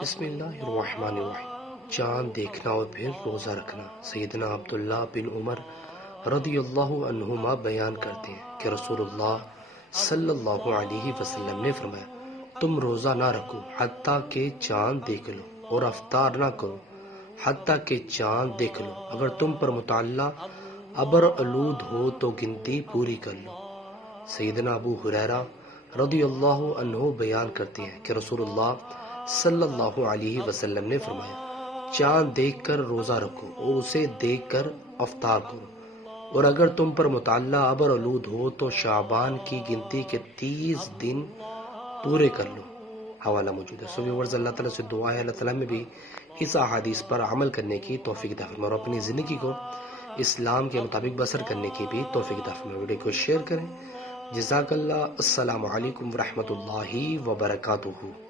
بسم اللہ الرحمن الرحیم۔ چاند دیکھنا اور پھر روزہ رکھنا۔ سیدنا عبداللہ بن عمر رضی اللہ عنہما بیان کرتے ہیں کہ رسول اللہ صلی اللہ علیہ وسلم نے فرمایا، تم روزہ نہ رکھو حتیٰ کہ چاند دیکھ لو، اور افطار نہ کرو حتیٰ کہ چاند دیکھ لو۔ اگر تم پر مطلع ابر آلود ہو تو گنتی پوری کر لو۔ سیدنا ابو ہریرہ رضی اللہ عنہ بیان کرتے ہیں کہ رسول اللہ صلی اللہ علیہ وسلم نے فرمایا، چاند دیکھ کر روزہ رکھو اور اسے دیکھ کر افطار کرو، اور اگر تم پر مطلع ابر آلود ہو تو شعبان کی گنتی کے 30 دن پورے کر لو۔ حوالہ موجود ہے۔ ویورز، اللہ تعالیٰ سے دعا ہے اللہ تعالیٰ میں بھی اس احادیث پر عمل کرنے کی توفیق عطا فرمائے اور اپنی زندگی کو اسلام کے مطابق بسر کرنے کی بھی توفیق عطا فرمائے۔ ویڈیو کو شیئر کریں۔ جزاک اللہ۔ السلام علیکم ورحمۃ اللہ وبرکاتہ۔